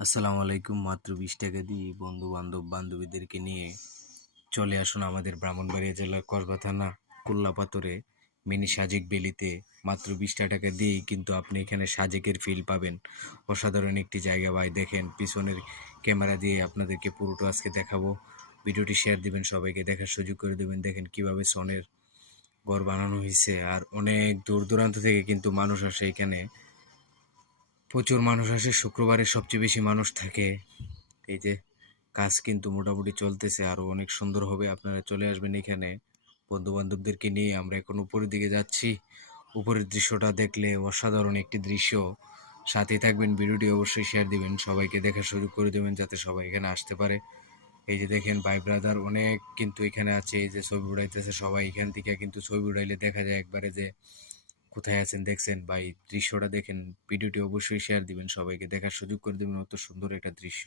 আসসালামু আলাইকুম। মাত্র 20 টাকা দিয়ে বন্ধু বান্ধব বান্ধবীদেরকে নিয়ে চলে আসুন আমাদের ব্রাহ্মণবাড়িয়া জেলার কসবা থানা কুল্লাপাথরে মিনি সাজেক বেলিতে। মাত্র 20 টাকা দিয়েই কিন্তু আপনি এখানে সাজেকের ফিল পাবেন। অসাধারণ একটি জায়গা ভাই, দেখেন পিছনের ক্যামেরা দিয়ে আপনাদেরকে পুরোটা আজকে দেখাবো। ভিডিওটি শেয়ার দিবেন, সবাইকে দেখার সুযোগ করে দেবেন। দেখেন কিভাবে সনের ঘর বানানো হয়েছে, আর অনেক দূর দূরান্ত থেকে কিন্তু মানুষ আসে এখানে। প্রচুর মানুষ আসে, শুক্রবারে সবচেয়ে বেশি মানুষ থাকে। এই যে কাজ কিন্তু মোটামুটি চলতেছে, আরো অনেক সুন্দর হবে। আপনারা চলে আসবেন এখানে বন্ধু বান্ধবদেরকে নিয়ে। আমরা এখন উপরের দিকে যাচ্ছি। উপরের দৃশ্যটা দেখলে অসাধারণ একটি দৃশ্য। সাথে থাকবেন, ভিডিওটি অবশ্যই শেয়ার দিবেন, সবাইকে দেখার সুযোগ করে দেবেন যাতে সবাই এখানে আসতে পারে। এই যে দেখেন ভাই ব্রাদার অনেক কিন্তু এখানে আছে। এই যে ছবি উড়াইতেছে সবাই, এখান থেকে কিন্তু ছবি উড়াইলে দেখা যায় একবারে যে কোথায় আছেন। দেখছেন ভাই দৃশ্যটা দেখেন। ভিডিওটি অবশ্যই শেয়ার দিবেন, সবাইকে দেখার সুযোগ করে দেবেন। অত সুন্দর একটা দৃশ্য।